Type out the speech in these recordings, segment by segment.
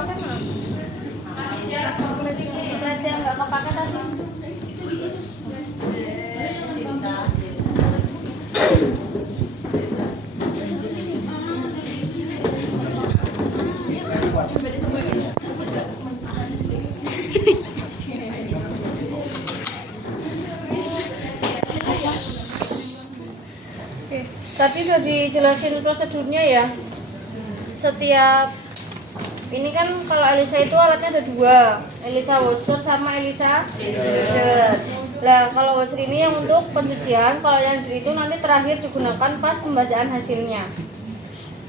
kepake mana? Plat yang nggak kepake tadi. Tadi udah dijelasin prosedurnya ya. Setiap ini kan kalau Elisa itu alatnya ada dua, Elisa washer sama Elisa dryer. Lah kalau washer ini yang untuk pencucian, kalau yang dryer itu nanti terakhir digunakan pas pembacaan hasilnya.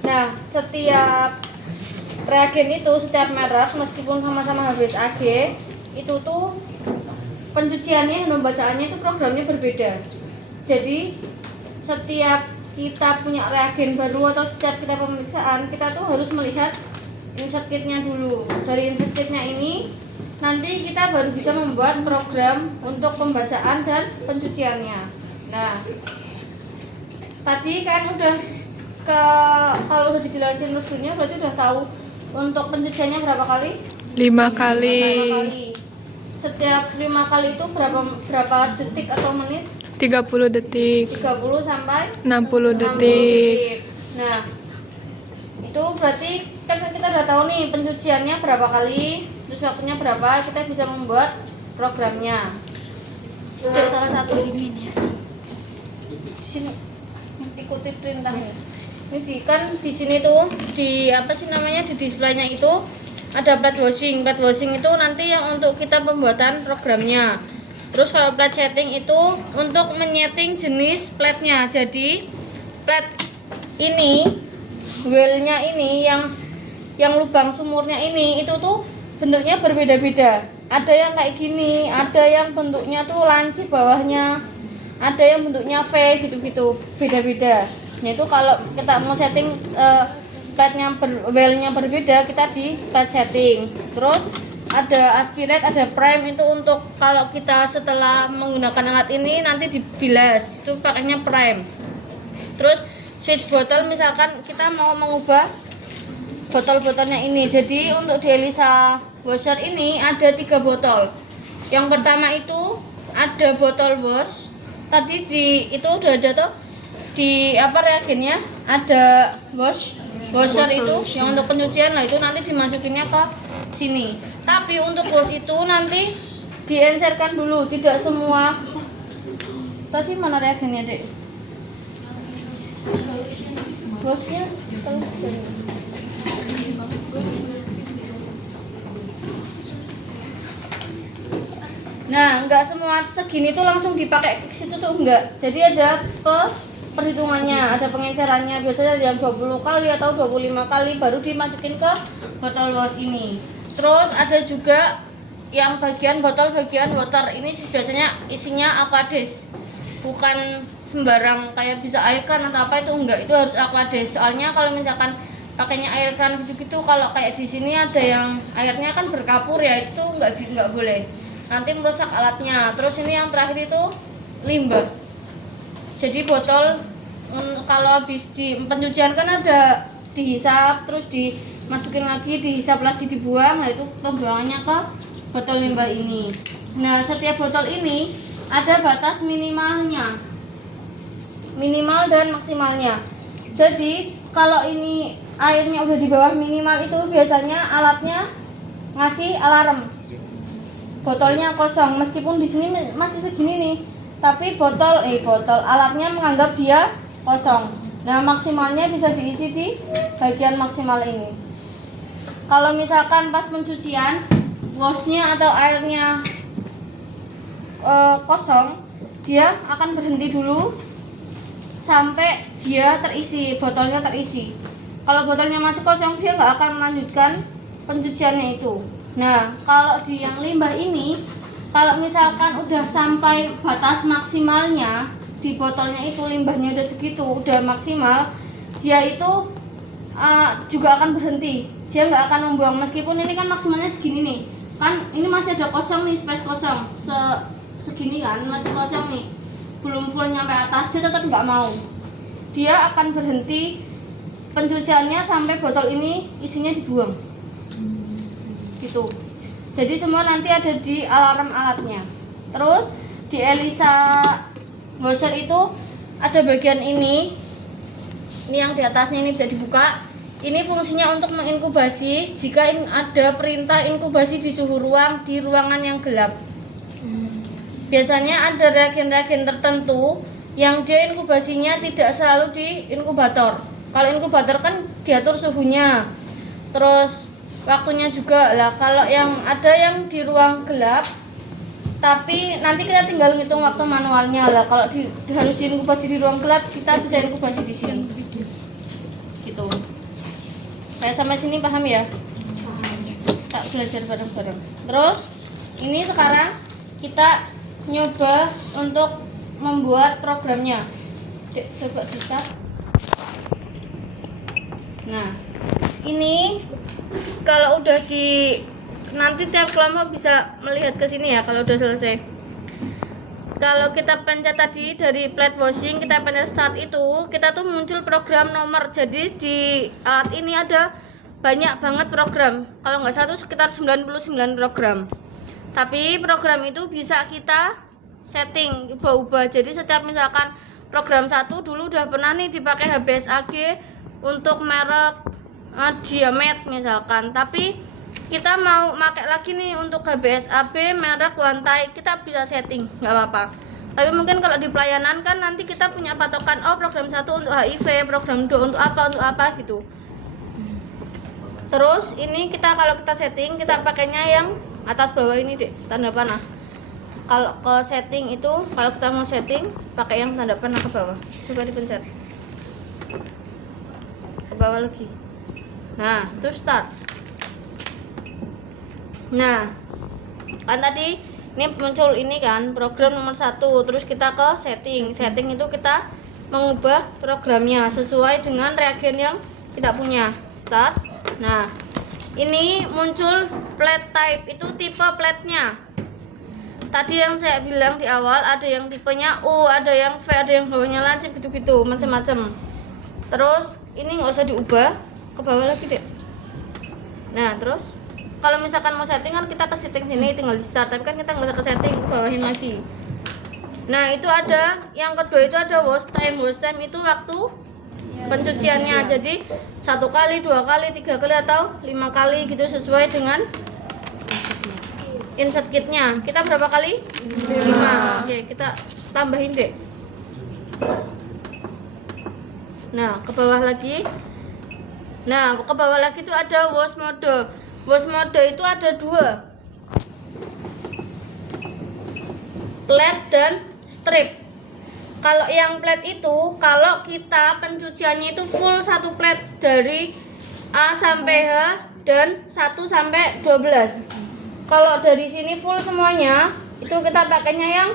Nah setiap reagen itu, setiap merek meskipun sama-sama HBsAg itu tuh pencuciannya dan pembacaannya itu programnya berbeda. Jadi setiap kita punya reagen baru atau setiap kita pemeriksaan, kita tuh harus melihat insert kitnya dulu. Dari insert kitnya ini nanti kita baru bisa membuat program untuk pembacaan dan pencuciannya. Nah tadi kan udah kalau udah dijelasin prosedurnya berarti udah tahu untuk pencuciannya berapa kali? 5 kali. Setiap 5 kali itu berapa detik atau menit? 30 detik. 30 sampai 60 detik. Nah itu berarti kan kita udah tahu nih pencuciannya berapa kali, terus waktunya berapa, kita bisa membuat programnya. Udah salah satu ini ya. Sini ikuti perintahnya. Ini kan di sini tuh di apa sih namanya, di displaynya itu ada plat washing. Plat washing itu nanti yang untuk kita pembuatan programnya. Terus kalau plat setting itu untuk menyeting jenis platnya. Jadi plat ini, wheel-nya ini yang lubang sumurnya ini itu tuh bentuknya berbeda-beda. Ada yang kayak gini, ada yang bentuknya tuh lancip bawahnya, ada yang bentuknya V gitu-gitu, beda-beda. Nah itu kalau kita mau setting platnya wheel-nya berbeda, kita di plat setting. Terus ada aspirate, ada prime, itu untuk kalau kita setelah menggunakan alat ini nanti dibilas, itu pakainya prime. Terus switch bottle, misalkan kita mau mengubah botol-botolnya ini. Jadi untuk di Elisa washer ini ada 3 botol. Yang pertama itu ada botol wash. Tadi itu udah ada tuh di apa reagennya, ada washer itu yang untuk pencucian. Lah itu nanti dimasukinnya ke sini. Tapi untuk wash itu nanti diencerkan dulu, tidak semua. Tadi mana reagennya, Dek? Washnya nah, enggak semua segini tuh langsung dipakai ke situ tuh enggak. Jadi ada perhitungannya, ada pengencerannya. Biasanya ada yang 20 kali atau 25 kali baru dimasukin ke botol wash ini. Terus ada juga yang bagian botol bagian water. Ini biasanya isinya Aquades. Bukan sembarang kayak bisa air kan atau apa, itu enggak, itu harus Aquades. Soalnya kalau misalkan pakainya air kan gitu-gitu, kalau kayak di sini ada yang airnya kan berkapur ya, itu enggak boleh. Nanti merusak alatnya. Terus ini yang terakhir itu limbah. Jadi botol kalau habis di pencucian kan ada dihisap, terus dimasukin lagi, dihisap lagi, dibuang. Nah itu pembuangannya ke botol limbah ini. Nah setiap botol ini ada batas minimalnya, minimal dan maksimalnya. Jadi kalau ini airnya udah di bawah minimal itu biasanya alatnya ngasih alarm, botolnya kosong. Meskipun di sini masih segini nih, tapi botol alatnya menganggap dia kosong. Nah maksimalnya bisa diisi di bagian maksimal ini. Kalau misalkan pas pencucian washnya atau airnya kosong, dia akan berhenti dulu sampai dia terisi, botolnya terisi. Kalau botolnya masih kosong, dia nggak akan melanjutkan pencuciannya itu. Nah kalau di yang limbah ini, kalau misalkan udah sampai batas maksimalnya di botolnya itu, limbahnya udah segitu, udah maksimal, dia itu juga akan berhenti. Dia nggak akan membuang, meskipun ini kan maksimalnya segini nih, kan ini masih ada kosong nih, space kosong segini kan, masih kosong nih, belum full nyampe atas, dia tetap nggak mau. Dia akan berhenti pencuciannya sampai botol ini isinya dibuang. gitu. Jadi semua nanti ada di alarm alatnya. Terus di Elisa washer itu ada bagian ini yang di atasnya ini bisa dibuka. Ini fungsinya untuk menginkubasi jika ada perintah inkubasi di suhu ruang di ruangan yang gelap. Biasanya ada reagen-reagen tertentu yang dia inkubasinya tidak selalu di inkubator. Kalau inkubator kan diatur suhunya, terus waktunya juga lah. Kalau yang ada yang di ruang gelap, tapi nanti kita tinggal ngitung waktu manualnya lah. Kalau harus diinkubasi di ruang gelap, kita bisa inkubasi di sini. Gitu. Kayak sampai sini paham ya? Tak belajar bareng-bareng. Terus ini sekarang kita nyoba untuk membuat programnya. Dek, coba di start. Nah, ini kalau udah di nanti tiap kelompok bisa melihat ke sini ya kalau udah selesai. Kalau kita pencet tadi dari plate washing, kita pencet start itu, kita tuh muncul program nomor. Jadi di alat ini ada banyak banget program. Kalau nggak satu sekitar 99 program. Tapi program itu bisa kita setting, ubah-ubah. Jadi setiap misalkan program satu dulu udah pernah nih dipakai HBSAG untuk merek Diamet misalkan. Tapi kita mau pakai lagi nih untuk HBSAB merek Wantai, kita bisa setting, nggak apa-apa. Tapi mungkin kalau di pelayanan kan nanti kita punya patokan, oh program 1 untuk HIV, program 2 untuk apa gitu. Terus ini kita kalau kita setting, kita pakainya yang atas bawah ini deh, tanda panah. Kalau ke setting itu, kalau kita mau setting, pakai yang tanda panah ke bawah. Coba dipencet. Ke bawah lagi. Nah, terus start. Nah, kan tadi ini muncul ini kan program nomor 1, terus kita ke setting. Setting itu kita mengubah programnya sesuai dengan reagen yang kita punya. Start. Nah, ini muncul plate type, itu tipe plate-nya. Tadi yang saya bilang di awal ada yang tipenya U, ada yang V, ada yang bawahnya lancip gitu-gitu, macam-macam. Terus ini nggak usah diubah, ke bawah lagi deh. Nah, terus kalau misalkan mau setting kan kita ke setting sini tinggal di start, tapi kan kita nggak usah ke setting, ke bawahin lagi. Nah, itu ada yang kedua itu ada wash time. Wash time itu waktu pencuciannya. Jadi 1 kali, 2 kali, 3 kali atau 5 kali gitu sesuai dengan insert kitnya. Kita berapa kali? 5. Oke, kita tambahin deh. Nah, ke bawah lagi. Nah, ke bawah lagi itu ada wash mode. Wash mode itu ada 2, plate dan strip. Kalau yang plate itu, kalau kita pencuciannya itu full 1 plate dari A sampai H dan 1 sampai 12. Kalau dari sini full semuanya, itu kita pakainya yang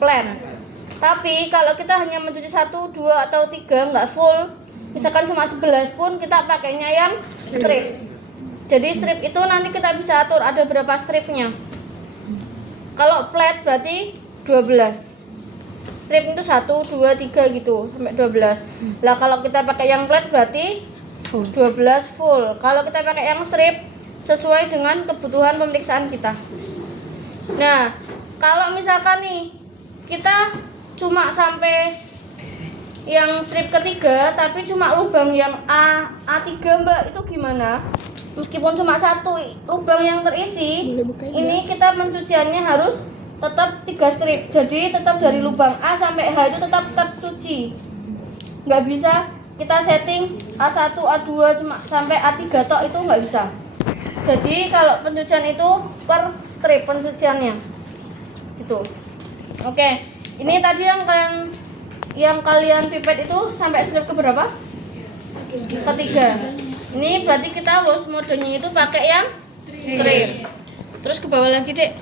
plate. Tapi kalau kita hanya mencuci 1, 2 atau 3 nggak full, misalkan cuma 11 pun kita pakainya yang strip. Jadi strip itu nanti kita bisa atur ada berapa stripnya. Kalau plate berarti 12. Strip itu 1, 2, 3 gitu sampai 12. Lah kalau kita pakai yang plate berarti 12 full. Kalau kita pakai yang strip sesuai dengan kebutuhan pemeriksaan kita. Nah, kalau misalkan nih kita cuma sampai yang strip ketiga tapi cuma lubang yang A3 Mbak, itu gimana? Meskipun cuma 1 lubang yang terisi, ini kita pencuciannya harus tetap 3 strip. Jadi tetap dari lubang A sampai H itu tetap tercuci. Nggak bisa kita setting A1, A2 cuma sampai A3 tok, itu nggak bisa. Jadi kalau pencucian itu per strip pencuciannya. Gitu. Oke, ini tadi yang kalian pipet itu sampai strip ke berapa? Ketiga. Ini berarti kita wash modenya itu pakai yang strip. Terus ke bawah lagi dek.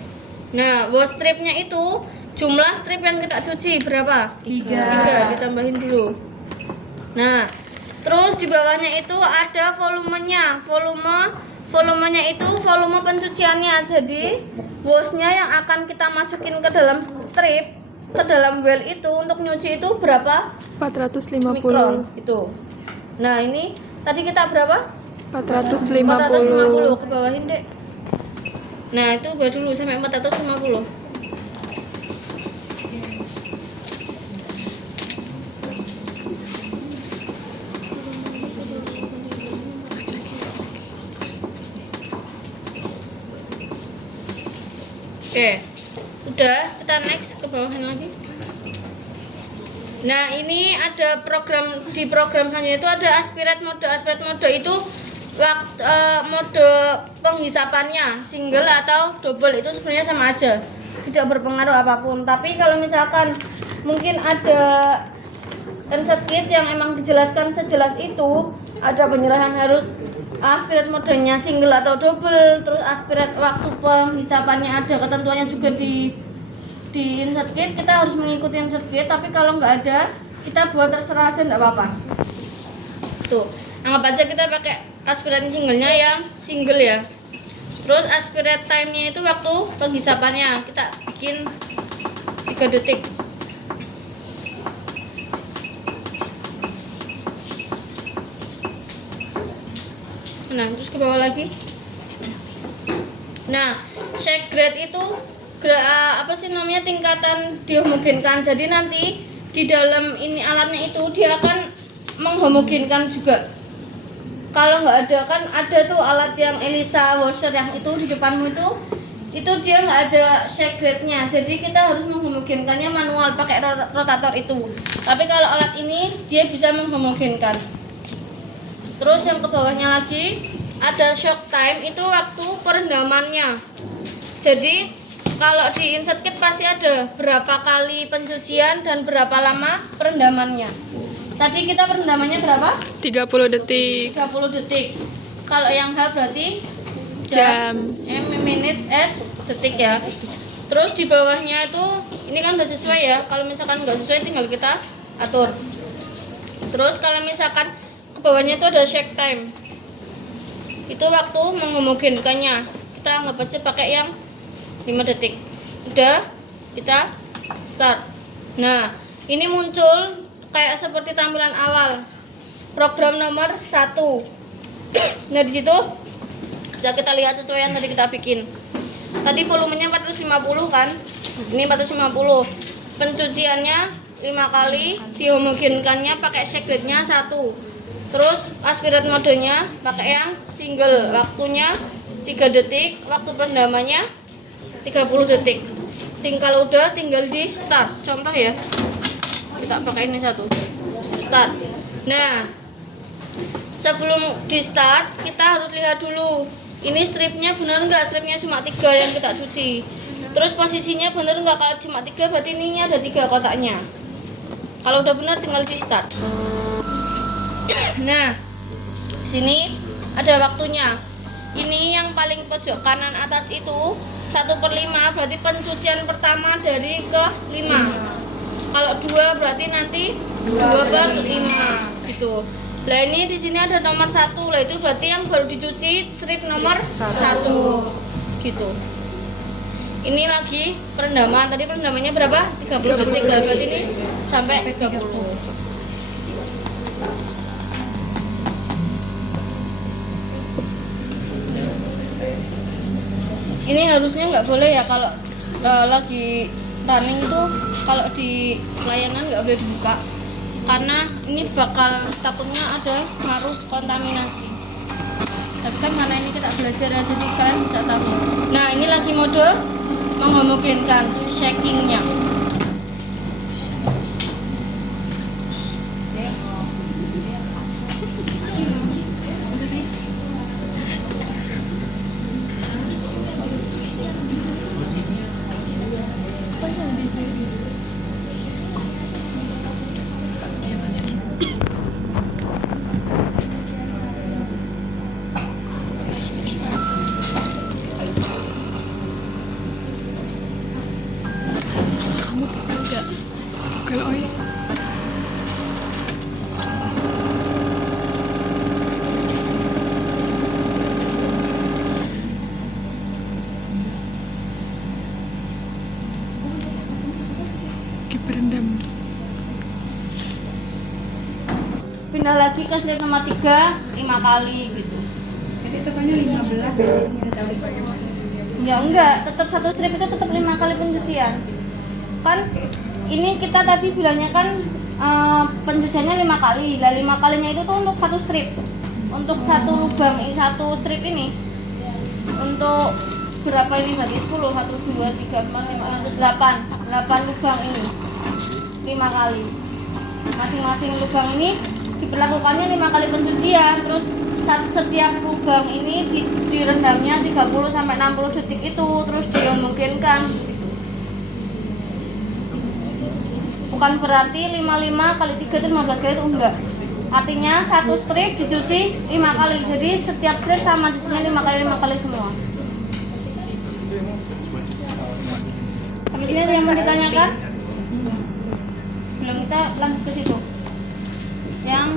Nah, wash stripnya itu jumlah strip yang kita cuci berapa? 3. Ditambahin dulu. Nah, terus di bawahnya itu ada volumenya. Volumenya itu volume pencuciannya. Jadi washnya yang akan kita masukin ke dalam strip, ke dalam well itu untuk nyuci itu berapa? 450 mikron itu. Nah, ini tadi kita berapa? 450 450 ke bawahin dek. Nah, itu buat dulu sampai 450. Oke, udah, kita next ke bawahnya lagi. Nah, ini ada di program selanjutnya itu ada aspirate mode. Aspirate mode itu mode penghisapannya single atau double itu sebenarnya sama aja, tidak berpengaruh apapun. Tapi kalau misalkan mungkin ada insert kit yang emang dijelaskan sejelas itu, ada penjelasan harus aspirate modenya single atau double, terus aspirate waktu penghisapannya ada ketentuannya juga di insert kit, kita harus mengikuti insert kit. Tapi kalau nggak ada, kita buat terserah aja, nggak apa-apa. Tuh, anggap aja kita pakai aspirate singlenya yang single ya. Terus aspirate time-nya itu waktu penghisapannya kita bikin 3 detik. Nah, terus ke bawah lagi. Nah, shake grade itu tingkatan dihomogenkan. Jadi nanti di dalam ini alatnya itu dia akan menghomogenkan juga. Kalau nggak ada, kan ada tuh alat yang Elisa washer yang itu di depanmu itu dia nggak ada shake grade-nya. Jadi kita harus menghomogenkannya manual pakai rotator itu. Tapi kalau alat ini dia bisa menghomogenkan. Terus yang ke bawahnya lagi ada shock time, itu waktu perendamannya. Jadi kalau di insert kit pasti ada berapa kali pencucian dan berapa lama perendamannya. Tadi kita perendamannya berapa? 30 detik. 30 detik. Kalau yang H berarti Jam. M menit, S detik ya. Terus di bawahnya itu ini kan udah sesuai ya. Kalau misalkan nggak sesuai tinggal kita atur. Terus kalau misalkan bawahnya itu ada shake time, itu waktu menghomogenkannya. Kita anggap aja pakai yang 5 detik. Udah, kita start. Nah, ini muncul kayak seperti tampilan awal program nomor 1. Nah, di situ bisa kita lihat sesuai yang tadi kita bikin. Tadi volumenya 450 kan, ini 450. Pencuciannya 5 kali, dihomogenkannya pakai shake grade-nya 1. Terus aspirate modenya pakai yang single, waktunya 3 detik, waktu perendamannya 30 detik. Kalau udah tinggal di start. Contoh ya, kita pakai ini 1, start. Nah, sebelum di start kita harus lihat dulu ini stripnya benar nggak. Stripnya cuma 3 yang kita cuci. Terus posisinya benar nggak. Kalau cuma 3 berarti ininya ada 3 kotaknya. Kalau udah benar tinggal di start. Nah, sini ada waktunya. Ini yang paling pojok kanan atas itu 1/5 berarti pencucian pertama dari ke 5. Kalau 2 berarti nanti 2/5 gitu. Lah ini di sini ada nomor 1. Lah itu berarti yang baru dicuci strip nomor 1 gitu. Ini lagi perendaman. Tadi perendamannya berapa? 30 detik. Lah berarti ini sampai 30. Ini harusnya nggak boleh ya kalau lagi running itu, kalau di layanan nggak boleh dibuka karena ini bakal takutnya ada pengaruh kontaminasi. Tapi kan karena ini kita belajar ya, jadi kalian bisa tahu. Nah, ini lagi mode menghomogenkan shakingnya. Kalau oil. Berendam. Pindah lagi ke strip nomor 3 5 kali gitu. Jadi totalnya 15 ya. Ya enggak, tetap satu strip itu tetap 5 kali pencucian. Kan ini kita tadi bilangnya kan pencuciannya 5 kali. Lah 5 kalinya itu tuh untuk satu strip. Untuk satu lubang ini, satu strip ini. Untuk berapa ini berarti? 10, 1, 2, 3, 4, 5, 6, 8 lubang ini 5 kali. Masing-masing lubang ini diberlakukannya 5 kali pencucian. Terus setiap lubang ini direndamnya 30-60 detik itu, terus dimungkinkan gitu. Bukan berarti 55 kali 3 itu 15 kali itu enggak. Artinya satu strip dicuci 5 kali. Jadi setiap strip sama dicucinya 5 kali semua. Sampai sini ada yang mau ditanyakan? Belum, kita lanjut ke situ. Yang